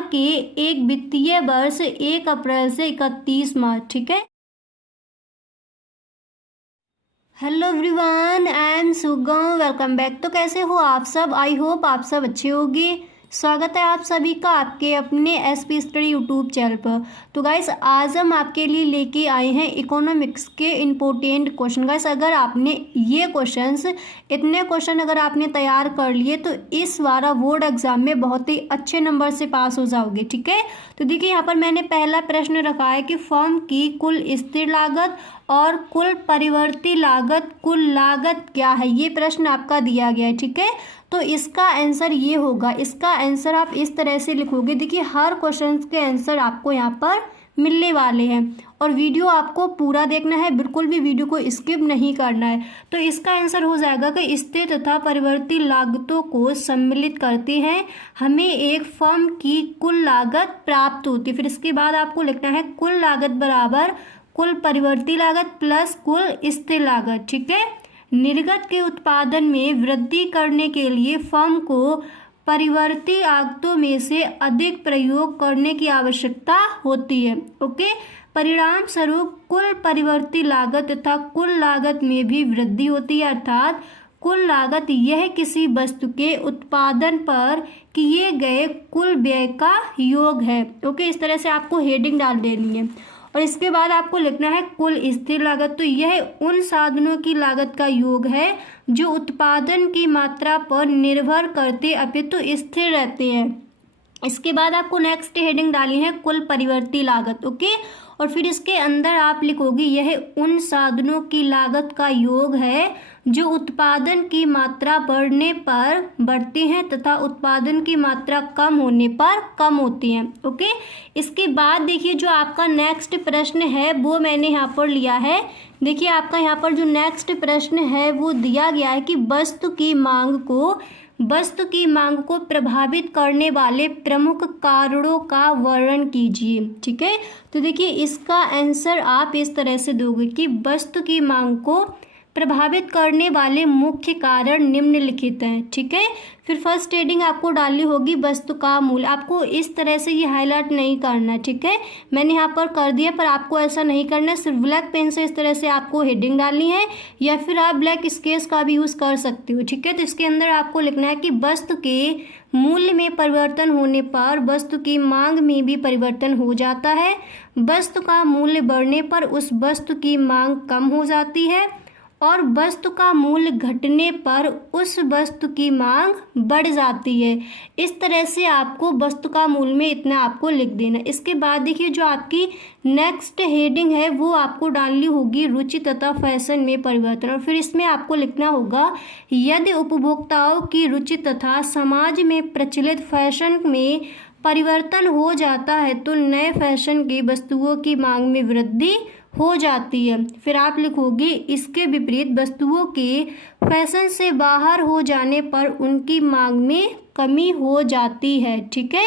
2000 के एक वित्तीय वर्ष 1 अप्रैल से 31 मार्च। ठीक है। हेलो एवरीवन, आई एम सुगम, वेलकम बैक। तो कैसे हो आप सब? आई होप आप सब अच्छे होंगे। स्वागत है आप सभी का आपके अपने एसपी स्टडी यूट्यूब चैनल पर। तो गाइस, आज हम आपके लिए लेके आए हैं इकोनॉमिक्स के इम्पोर्टेंट क्वेश्चन। गाइस, अगर आपने ये इतने क्वेश्चन अगर आपने तैयार कर लिए तो इस बार बोर्ड एग्जाम में बहुत ही अच्छे नंबर से पास हो जाओगे। ठीक है। तो देखिए, यहाँ पर मैंने पहला प्रश्न रखा है कि फर्म की कुल स्थिर लागत और कुल परिवर्ती लागत, कुल लागत क्या है, ये प्रश्न आपका दिया गया है। ठीक है। तो इसका आंसर ये होगा, इसका आंसर आप इस तरह से लिखोगे। देखिए, हर क्वेश्चन के आंसर आपको यहाँ पर मिलने वाले हैं और वीडियो आपको पूरा देखना है, बिल्कुल भी वीडियो को स्किप नहीं करना है। तो इसका आंसर हो जाएगा कि स्थिर तथा परिवर्ती लागतों को सम्मिलित करते हैं हमें एक फर्म की कुल लागत प्राप्त होती है। फिर इसके बाद आपको लिखना है कुल लागत बराबर कुल परिवर्ती लागत प्लस कुल स्थिर लागत। ठीक है। निर्गत के उत्पादन में वृद्धि करने के लिए फर्म को परिवर्ती लागतों में से अधिक प्रयोग करने की आवश्यकता होती है। ओके। परिणाम स्वरूप कुल परिवर्ती लागत तथा कुल लागत में भी वृद्धि होती है, अर्थात कुल लागत यह किसी वस्तु के उत्पादन पर किए गए कुल व्यय का योग है। ओके। इस तरह से आपको हेडिंग डाल देनी है और इसके बाद आपको लिखना है कुल स्थिर लागत। तो यह उन साधनों की लागत का योग है जो उत्पादन की मात्रा पर निर्भर करते अपितु स्थिर रहते हैं। इसके बाद आपको नेक्स्ट हेडिंग डाली है कुल परिवर्ती लागत। ओके। और फिर इसके अंदर आप लिखोगे यह उन साधनों की लागत का योग है जो उत्पादन की मात्रा बढ़ने पर बढ़ते हैं तथा उत्पादन की मात्रा कम होने पर कम होती हैं। ओके। इसके बाद देखिए, जो आपका नेक्स्ट प्रश्न है वो मैंने यहाँ पर लिया है। देखिए, आपका यहाँ पर जो नेक्स्ट प्रश्न है वो दिया गया है कि वस्तु की मांग को प्रभावित करने वाले प्रमुख कारणों का वर्णन कीजिए। ठीक है। तो देखिए, इसका आंसर आप इस तरह से दोगे कि वस्तु की मांग को प्रभावित करने वाले मुख्य कारण निम्नलिखित हैं। ठीक है। फिर फर्स्ट हेडिंग आपको डालनी होगी वस्तु का मूल्य। आपको इस तरह से ये हाईलाइट नहीं करना। ठीक है। मैंने यहाँ पर कर दिया, पर आपको ऐसा नहीं करना है। सिर्फ ब्लैक पेन से इस तरह से आपको हेडिंग डालनी है या फिर आप ब्लैक स्केच का भी यूज़ कर सकते हो। ठीक है। तो इसके अंदर आपको लिखना है कि वस्तु के मूल्य में परिवर्तन होने पर वस्तु की मांग में भी परिवर्तन हो जाता है। वस्तु का मूल्य बढ़ने पर उस वस्तु की मांग कम हो जाती है और वस्तु का मूल्य घटने पर उस वस्तु की मांग बढ़ जाती है। इस तरह से आपको वस्तु का मूल्य में इतना आपको लिख देना। इसके बाद देखिए, जो आपकी नेक्स्ट हेडिंग है वो आपको डालनी होगी रुचि तथा फैशन में परिवर्तन। और फिर इसमें आपको लिखना होगा यदि उपभोक्ताओं की रुचि तथा समाज में प्रचलित फैशन में परिवर्तन हो जाता है तो नए फैशन की वस्तुओं की मांग में वृद्धि हो जाती है। फिर आप लिखोगे इसके विपरीत वस्तुओं के फैशन से बाहर हो जाने पर उनकी मांग में कमी हो जाती है। ठीक है।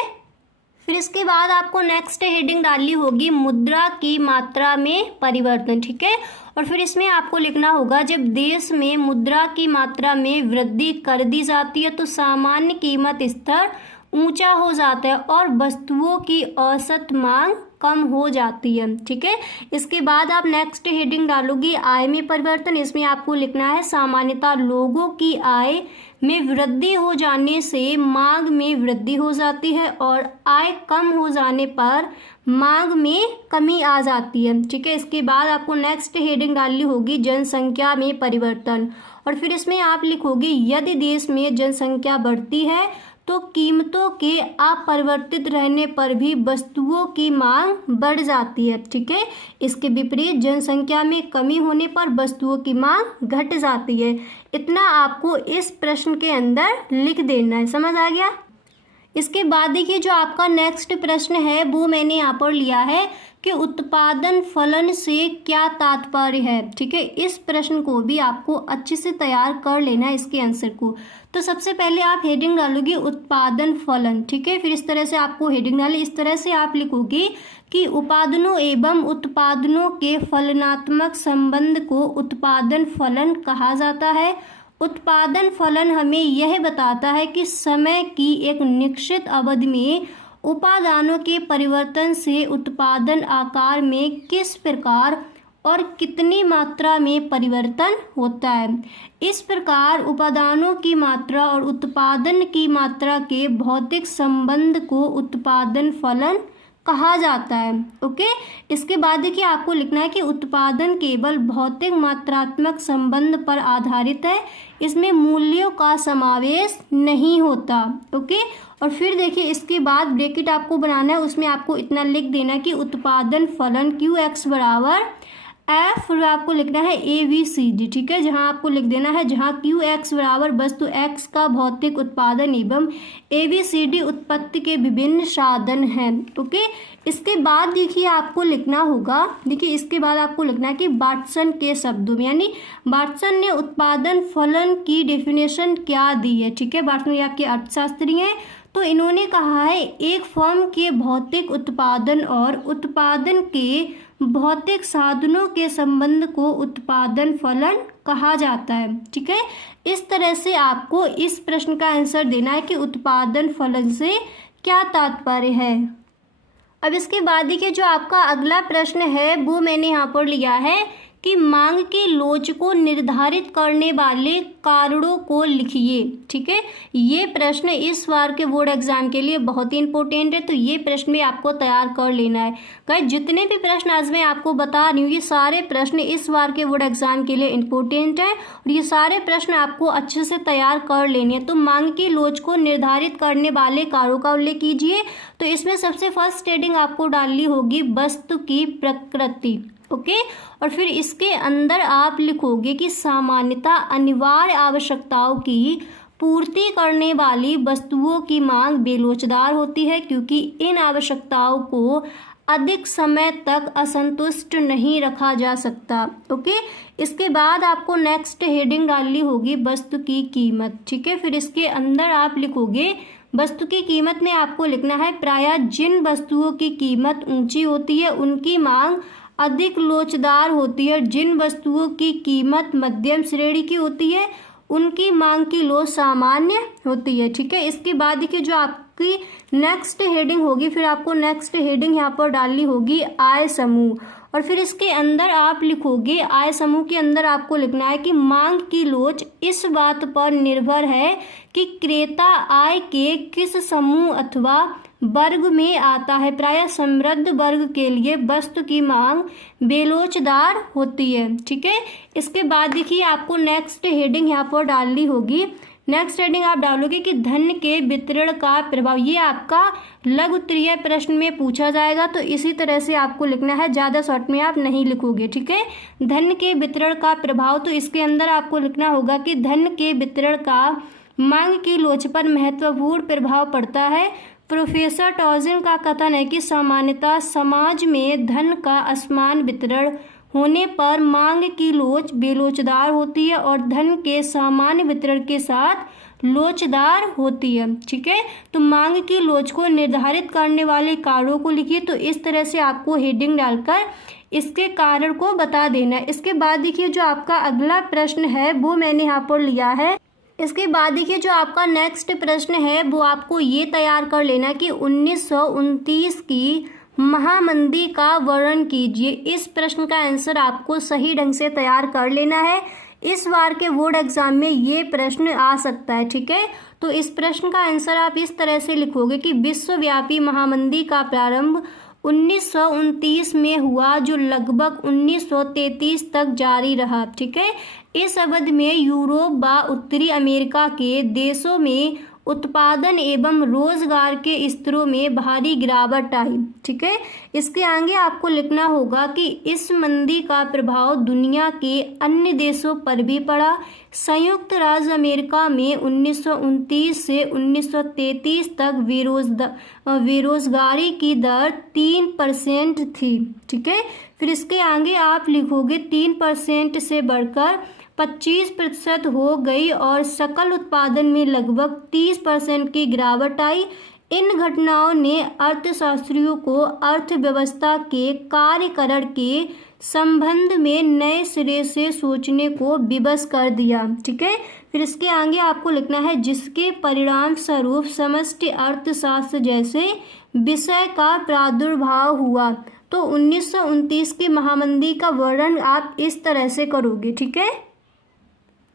फिर इसके बाद आपको नेक्स्ट हेडिंग डालनी होगी मुद्रा की मात्रा में परिवर्तन। ठीक है। और फिर इसमें आपको लिखना होगा जब देश में मुद्रा की मात्रा में वृद्धि कर दी जाती है तो सामान्य कीमत स्तर ऊंचा हो जाता है और वस्तुओं की औसत मांग कम हो जाती है। ठीक है। इसके बाद आप नेक्स्ट हेडिंग डालोगी आय में परिवर्तन। इसमें आपको लिखना है सामान्यतः लोगों की आय में वृद्धि हो जाने से मांग में वृद्धि हो जाती है और आय कम हो जाने पर मांग में कमी आ जाती है। ठीक है। इसके बाद आपको नेक्स्ट हेडिंग डालनी होगी जनसंख्या में परिवर्तन। और फिर इसमें आप लिखोगी यदि देश में जनसंख्या बढ़ती है तो कीमतों के अपरिवर्तित रहने पर भी वस्तुओं की मांग बढ़ जाती है। ठीक है। इसके विपरीत जनसंख्या में कमी होने पर वस्तुओं की मांग घट जाती है। इतना आपको इस प्रश्न के अंदर लिख देना है। समझ आ गया? इसके बाद देखिए, जो आपका नेक्स्ट प्रश्न है वो मैंने यहाँ पर लिया है कि उत्पादन फलन से क्या तात्पर्य है। ठीक है। इस प्रश्न को भी आपको अच्छे से तैयार कर लेना है इसके आंसर को। तो सबसे पहले आप हेडिंग डालोगे उत्पादन फलन। ठीक है। फिर इस तरह से आपको हेडिंग डाली। इस तरह से आप लिखोगे कि उपादानों एवं उत्पादनों के फलनात्मक संबंध को उत्पादन फलन कहा जाता है। उत्पादन फलन हमें यह बताता है कि समय की एक निश्चित अवधि में उपादानों के परिवर्तन से उत्पादन आकार में किस प्रकार और कितनी मात्रा में परिवर्तन होता है। इस प्रकार उपादानों की मात्रा और उत्पादन की मात्रा के भौतिक संबंध को उत्पादन फलन कहा जाता है। ओके, इसके बाद देखिए आपको लिखना है कि उत्पादन केवल भौतिक मात्रात्मक संबंध पर आधारित है, इसमें मूल्यों का समावेश नहीं होता। ओके, और फिर देखिए इसके बाद ब्रैकेट आपको बनाना है, उसमें आपको इतना लिख देना कि उत्पादन फलन QX बराबर F, फिर आपको लिखना है ABCD। ठीक है, जहां आपको लिख देना है जहां QX बराबर वस्तु X का भौतिक उत्पादन एवं ABCD उत्पत्ति के विभिन्न साधन हैं। ओके, इसके बाद देखिए आपको लिखना होगा, देखिए इसके बाद आपको लिखना है कि वाटसन के शब्दों में, यानी वाटसन ने उत्पादन फलन की डेफिनेशन क्या दी है। ठीक है, वाटसन ये आपके अर्थशास्त्री हैं, तो इन्होंने कहा है एक फर्म के भौतिक उत्पादन और उत्पादन के भौतिक साधनों के संबंध को उत्पादन फलन कहा जाता है। ठीक है, इस तरह से आपको इस प्रश्न का आंसर देना है कि उत्पादन फलन से क्या तात्पर्य है। अब इसके बाद देखिए जो आपका अगला प्रश्न है वो मैंने यहाँ पर लिया है कि मांग के लोच को निर्धारित करने वाले कारणों को लिखिए। ठीक है, ये प्रश्न इस बार के बोर्ड एग्जाम के लिए बहुत ही इंपॉर्टेंट है, तो ये प्रश्न भी आपको तैयार कर लेना है। गाइस जितने भी प्रश्न आज मैं आपको बता रही हूँ ये सारे प्रश्न इस बार के बोर्ड एग्जाम के लिए इंपॉर्टेंट है और ये सारे प्रश्न आपको अच्छे से तैयार कर लेने हैं। तो मांग की लोच को निर्धारित करने वाले कारणों का उल्लेख कीजिए। तो इसमें सबसे फर्स्ट हेडिंग आपको डालनी होगी वस्तु की प्रकृति। ओके, और फिर इसके अंदर आप लिखोगे कि सामान्यतः अनिवार्य आवश्यकताओं की पूर्ति करने वाली वस्तुओं की मांग बेलोचदार होती है क्योंकि इन आवश्यकताओं को अधिक समय तक असंतुष्ट नहीं रखा जा सकता। ओके, इसके बाद आपको नेक्स्ट हेडिंग डालनी होगी वस्तु की कीमत। ठीक है, फिर इसके अंदर आप लिखोगे वस्तु की कीमत में आपको लिखना है प्रायः जिन वस्तुओं की कीमत ऊंची होती है उनकी मांग अधिक लोचदार होती है, जिन वस्तुओं की कीमत मध्यम श्रेणी की होती है उनकी मांग की लोच सामान्य होती है। ठीक है, इसके बाद देखिए जो आपकी नेक्स्ट हेडिंग होगी, फिर आपको नेक्स्ट हेडिंग यहाँ पर डालनी होगी आय समूह, और फिर इसके अंदर आप लिखोगे आय समूह के अंदर आपको लिखना है कि मांग की लोच इस बात पर निर्भर है कि क्रेता आय के किस समूह अथवा वर्ग में आता है। प्रायः समृद्ध वर्ग के लिए वस्तु की मांग बेलोचदार होती है। ठीक है, इसके बाद देखिए आपको नेक्स्ट हेडिंग यहाँ पर डालनी होगी। नेक्स्ट हेडिंग आप डालोगे कि धन के वितरण का प्रभाव, ये आपका लघु उत्तरीय प्रश्न में पूछा जाएगा, तो इसी तरह से आपको लिखना है, ज़्यादा शॉर्ट में आप नहीं लिखोगे। ठीक है, धन के वितरण का प्रभाव, तो इसके अंदर आपको लिखना होगा कि धन के वितरण का मांग की लोच पर महत्वपूर्ण प्रभाव पड़ता है। प्रोफेसर टॉजिन का कथन है कि सामान्यतः समाज में धन का असमान वितरण होने पर मांग की लोच बेलोचदार होती है और धन के सामान्य वितरण के साथ लोचदार होती है। ठीक है, तो मांग की लोच को निर्धारित करने वाले कारणों को लिखिए। तो इस तरह से आपको हेडिंग डालकर इसके कारण को बता देना है। इसके बाद देखिए जो आपका अगला प्रश्न है वो मैंने यहाँ पर लिया है। इसके बाद देखिए जो आपका नेक्स्ट प्रश्न है वो आपको ये तैयार कर लेना कि 1929 की महामंदी का वर्णन कीजिए। इस प्रश्न का आंसर आपको सही ढंग से तैयार कर लेना है, इस बार के बोर्ड एग्जाम में ये प्रश्न आ सकता है। ठीक है, तो इस प्रश्न का आंसर आप इस तरह से लिखोगे कि विश्वव्यापी महामंदी का प्रारंभ 1929 में हुआ जो लगभग 1933 तक जारी रहा। ठीक है, इस अवधि में यूरोप व उत्तरी अमेरिका के देशों में उत्पादन एवं रोजगार के स्तरों में भारी गिरावट आई। ठीक है, इसके आगे आपको लिखना होगा कि इस मंदी का प्रभाव दुनिया के अन्य देशों पर भी पड़ा। संयुक्त राज्य अमेरिका में 1929 से 1933 तक बेरोजगारी की दर 3% थी। ठीक है, फिर इसके आगे आप लिखोगे 3% से बढ़कर 25% हो गई और सकल उत्पादन में लगभग 30% की गिरावट आई। इन घटनाओं ने अर्थशास्त्रियों को अर्थव्यवस्था के कार्यकरण के संबंध में नए सिरे से सोचने को विवश कर दिया। ठीक है, फिर इसके आगे आपको लिखना है जिसके परिणाम स्वरूप समष्टि अर्थशास्त्र जैसे विषय का प्रादुर्भाव हुआ। तो 1929 की महामंदी का वर्णन आप इस तरह से करोगे। ठीक है,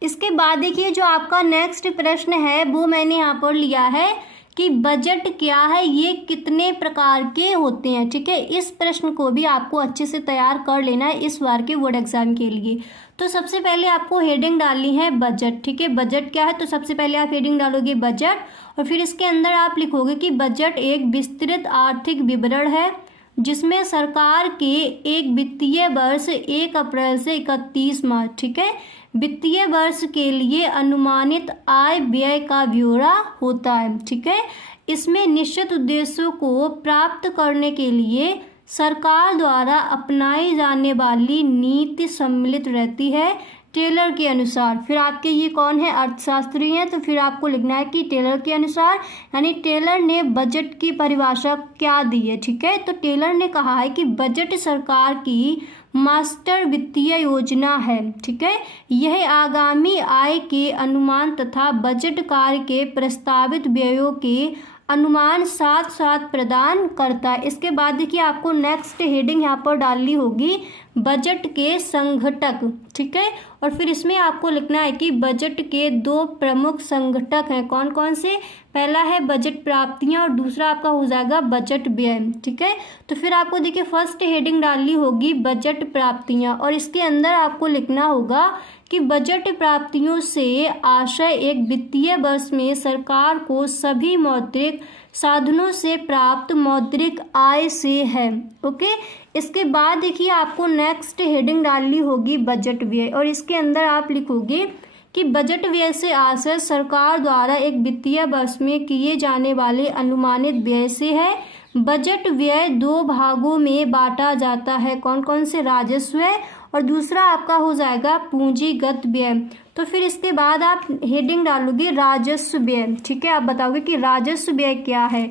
इसके बाद देखिए जो आपका नेक्स्ट प्रश्न है वो मैंने यहाँ पर लिया है कि बजट क्या है, ये कितने प्रकार के होते हैं। ठीक है, इस प्रश्न को भी आपको अच्छे से तैयार कर लेना है इस बार के बोर्ड एग्जाम के लिए। तो सबसे पहले आपको हेडिंग डालनी है बजट। ठीक है, बजट क्या है, तो सबसे पहले आप हेडिंग डालोगे बजट और फिर इसके अंदर आप लिखोगे कि बजट एक विस्तृत आर्थिक विवरण है जिसमें सरकार के एक वित्तीय वर्ष 1 अप्रैल से 31 मार्च, ठीक है, वित्तीय वर्ष के लिए अनुमानित आय व्यय का ब्यौरा होता है। ठीक है, इसमें निश्चित उद्देश्यों को प्राप्त करने के लिए सरकार द्वारा अपनाई जाने वाली नीति सम्मिलित रहती है टेलर के अनुसार। फिर आपके ये कौन है, अर्थशास्त्री हैं, तो फिर आपको लिखना है कि टेलर के अनुसार, यानी टेलर ने बजट की परिभाषा क्या दी है। ठीक है, तो टेलर ने कहा है कि बजट सरकार की मास्टर वित्तीय योजना है। ठीक है, यह आगामी आय के अनुमान तथा बजट कार्य के प्रस्तावित व्ययों के अनुमान साथ साथ प्रदान करता है। इसके बाद देखिए आपको नेक्स्ट हेडिंग यहाँ पर डालनी होगी बजट के संघटक। ठीक है, और फिर इसमें आपको लिखना है कि बजट के 2 प्रमुख संघटक हैं, कौन कौन से, पहला है बजट प्राप्तियां और दूसरा आपका हो जाएगा बजट व्यय। ठीक है, तो फिर आपको देखिए फर्स्ट हेडिंग डालनी होगी बजट प्राप्तियां और इसके अंदर आपको लिखना होगा कि बजट प्राप्तियों से आशय एक वित्तीय वर्ष में सरकार को सभी मौद्रिक साधनों से प्राप्त मौद्रिक आय से है। ओके, इसके बाद देखिए आपको नेक्स्ट हेडिंग डालनी होगी बजट व्यय और इसके अंदर आप लिखोगे कि बजट व्यय से आशय सरकार द्वारा एक वित्तीय वर्ष में किए जाने वाले अनुमानित व्यय से है। बजट व्यय 2 भागों में बांटा जाता है, कौन कौन से, राजस्व व्यय और दूसरा आपका हो जाएगा पूंजीगत व्यय। तो फिर इसके बाद आप हेडिंग डालोगे राजस्व व्यय। ठीक है, आप बताओगे कि राजस्व व्यय क्या है,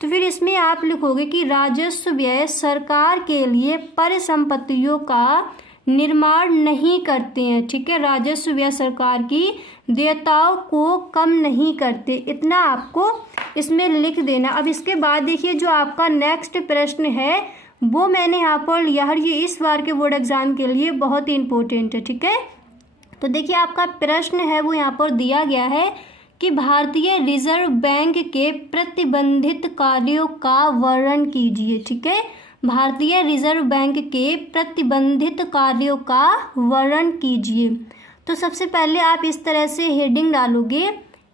तो फिर इसमें आप लिखोगे कि राजस्व व्यय सरकार के लिए परिसंपत्तियों का निर्माण नहीं करते हैं। ठीक है, राजस्व व्यय सरकार की देयताओं को कम नहीं करते, इतना आपको इसमें लिख देना। अब इसके बाद देखिए जो आपका नेक्स्ट प्रश्न है वो मैंने यहाँ पर लिया है, ये इस बार के बोर्ड एग्जाम के लिए बहुत ही इंपॉर्टेंट है। ठीक है, तो देखिए आपका प्रश्न है वो यहाँ पर दिया गया है कि भारतीय रिजर्व बैंक के प्रतिबंधित कार्यों का वर्णन कीजिए। ठीक है, भारतीय रिजर्व बैंक के प्रतिबंधित कार्यों का वर्णन कीजिए। तो सबसे पहले आप इस तरह से हेडिंग डालोगे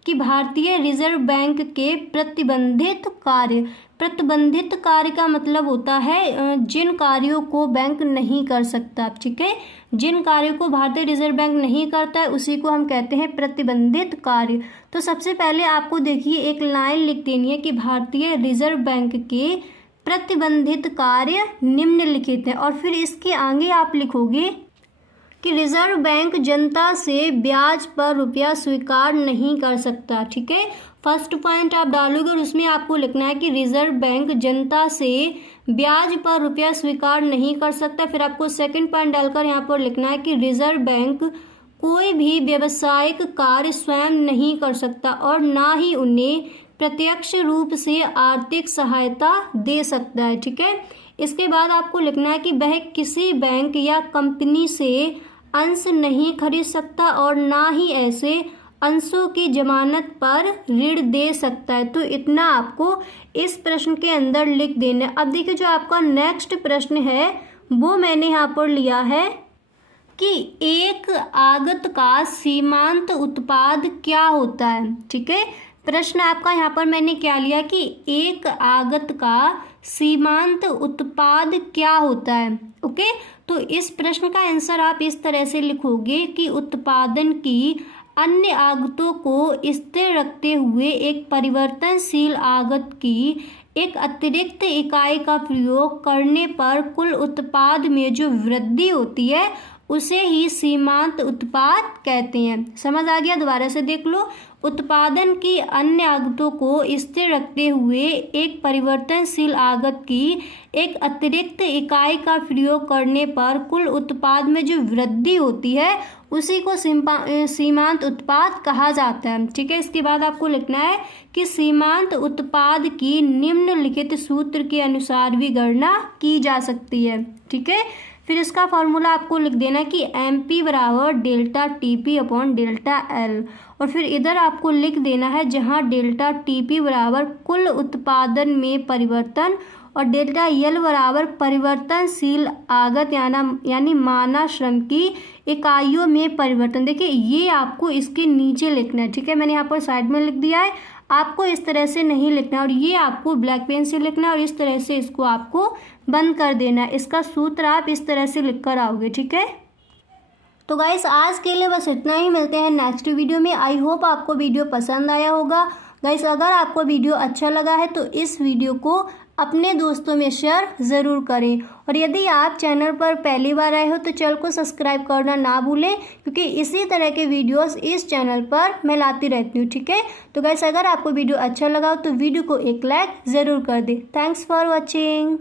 कि भारतीय रिजर्व बैंक के प्रतिबंधित कार्य। प्रतिबंधित कार्य का मतलब होता है जिन कार्यों को बैंक नहीं कर सकता। ठीक है, जिन कार्यों को भारतीय रिजर्व बैंक नहीं करता है उसी को हम कहते हैं प्रतिबंधित कार्य। तो सबसे पहले आपको देखिए एक लाइन लिख देनी है कि भारतीय रिजर्व बैंक के प्रतिबंधित कार्य निम्नलिखित है और फिर इसके आगे आप लिखोगे कि रिजर्व बैंक जनता से ब्याज पर रुपया स्वीकार नहीं कर सकता। ठीक है, फर्स्ट पॉइंट आप डालोगे और उसमें आपको लिखना है कि रिजर्व बैंक जनता से ब्याज पर रुपया स्वीकार नहीं कर सकता। फिर आपको सेकंड पॉइंट डालकर यहाँ पर लिखना है कि रिजर्व बैंक कोई भी व्यावसायिक कार्य स्वयं नहीं कर सकता और ना ही उन्हें प्रत्यक्ष रूप से आर्थिक सहायता दे सकता है। ठीक है, इसके बाद आपको लिखना है कि वह किसी बैंक या कंपनी से अंश नहीं खरीद सकता और ना ही ऐसे अंशों की जमानत पर ऋण दे सकता है। तो इतना आपको इस प्रश्न के अंदर लिख देना। अब देखिए जो आपका नेक्स्ट प्रश्न है वो मैंने यहाँ पर लिया है कि एक आगत का सीमांत उत्पाद क्या होता है। ठीक है, प्रश्न आपका यहाँ पर मैंने क्या लिया कि एक आगत का सीमांत उत्पाद क्या होता है। ओके, तो इस प्रश्न का आंसर आप इस तरह से लिखोगे कि उत्पादन की अन्य आगतों को स्थिर रखते हुए एक परिवर्तनशील आगत की एक अतिरिक्त इकाई का प्रयोग करने पर कुल उत्पाद में जो वृद्धि होती है उसे ही सीमांत उत्पाद कहते हैं। समझ आ गया, दोबारा से देख लो। उत्पादन की अन्य आगतों को स्थिर रखते हुए एक परिवर्तनशील आगत की एक अतिरिक्त इकाई का प्रयोग करने पर कुल उत्पाद में जो वृद्धि होती है उसी को सीमांत उत्पाद कहा जाता है। ठीक है, इसके बाद आपको लिखना है कि सीमांत उत्पाद की निम्नलिखित सूत्र के अनुसार भी गणना की जा सकती है। ठीक है, फिर इसका फॉर्मूला आपको लिख देना कि MP बराबर delta TP upon delta L, और फिर इधर आपको लिख देना है जहाँ डेल्टा TP बराबर कुल उत्पादन में परिवर्तन और डेल्टा L बराबर परिवर्तनशील आगत यानी माना श्रम की इकाइयों में परिवर्तन। देखिए ये आपको इसके नीचे लिखना है। ठीक है, मैंने यहाँ पर साइड में लिख दिया है, आपको इस तरह से नहीं लिखना और ये आपको ब्लैक पेन से लिखना और इस तरह से इसको आपको बंद कर देना है। इसका सूत्र आप इस तरह से लिख कर आओगे। ठीक है, तो गाइस आज के लिए बस इतना ही, मिलते हैं नेक्स्ट वीडियो में। आई होप आपको वीडियो पसंद आया होगा। गाइस अगर आपको वीडियो अच्छा लगा है तो इस वीडियो को अपने दोस्तों में शेयर ज़रूर करें, और यदि आप चैनल पर पहली बार आए हो तो चैनल को सब्सक्राइब करना ना भूलें, क्योंकि इसी तरह के वीडियोस इस चैनल पर मैं लाती रहती हूँ। ठीक है, तो गाइस अगर आपको वीडियो अच्छा लगा हो तो वीडियो को एक लाइक ज़रूर कर दें। Thanks for watching.